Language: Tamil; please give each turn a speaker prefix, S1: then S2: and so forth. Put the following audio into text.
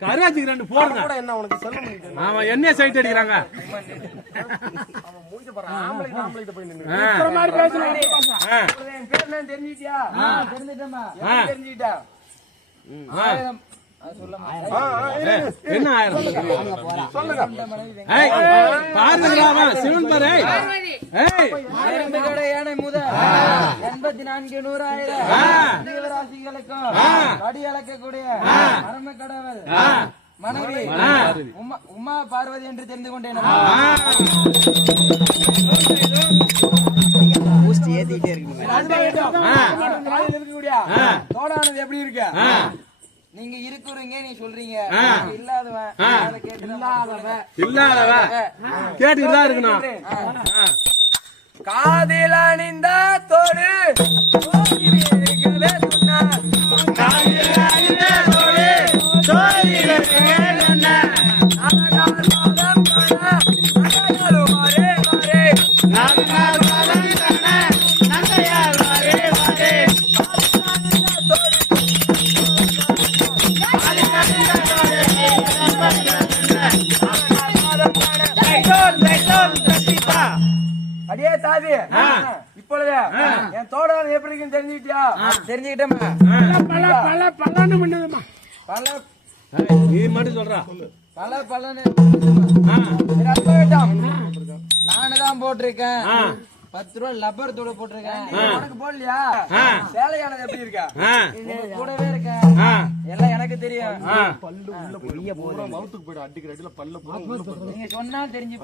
S1: கருவாச்சிக்கு ரெண்டு போடுங்க.
S2: கூட என்ன உனக்கு செல்ல முடியுது?
S1: ஆமா என்ன சைட் அடிக்கிறாங்க.
S2: அவன் மூஞ்ச பாரு. ஆம்பளை ஆம்பளை போய் நின்னு.
S1: ஆ. ஆ.
S3: என் பேர் என்ன தெரிஞ்சுக்கிட்டியா? தெரிஞ்சுட்டேமா
S1: ஆ.
S3: தெரிஞ்சுக்கிட்டா? ஆயிரம்
S1: என்ன ஆயிரம் சிவன் பாரு
S3: எண்பத்தி நான்கு நூறாயிரம். ஜீவராசிகளுக்கும். அடி அளக்கக்கூடிய மரம கடவுள். மனைவி. உமா உமா பார்வதி என்று தெரிந்து கொண்டேன். இருக்கக்கூடிய. தோடானது எப்படி இருக்கு. நீங்க இருக்கிறீங்க நீ சொல்றீங்க. இல்லாதவன் கேட்டு இல்லாதவன்.
S1: இல்லாதவ கேட்டுக்கிட்டு தான் இருக்கணும்.
S3: காதில் அணிந்த தோடு. அடியே தாதி இப்பொழுது என் தோடானது எப்படி இருக்குன்னு தெரிஞ்சுக்கிட்டியா? தெரிஞ்சுக்கிட்டேமா
S2: பல பல பலன்னு பண்ணதுமா
S3: பல
S1: ஏய், நீ மட்டும் சொல்றா.
S3: பல பலன்னு. நானு தான் போட்டிருக்கேன். பத்து ரூபா லப்பர் தூட போட்டிருக்கேன். உனக்கு போடலையா?
S1: ஆ.
S3: சேலையானது எப்படி இருக்கா? கூடவே இருக்க
S1: ஆ.
S3: எல்லாம் எனக்கு தெரியும்
S1: ஆ.
S2: மவுத்துக்கு போயிடு அடிக்கிற அடியில பல்ல உள்ள போயிடும்.
S3: நீங்க சொன்னா தெரிஞ்சு.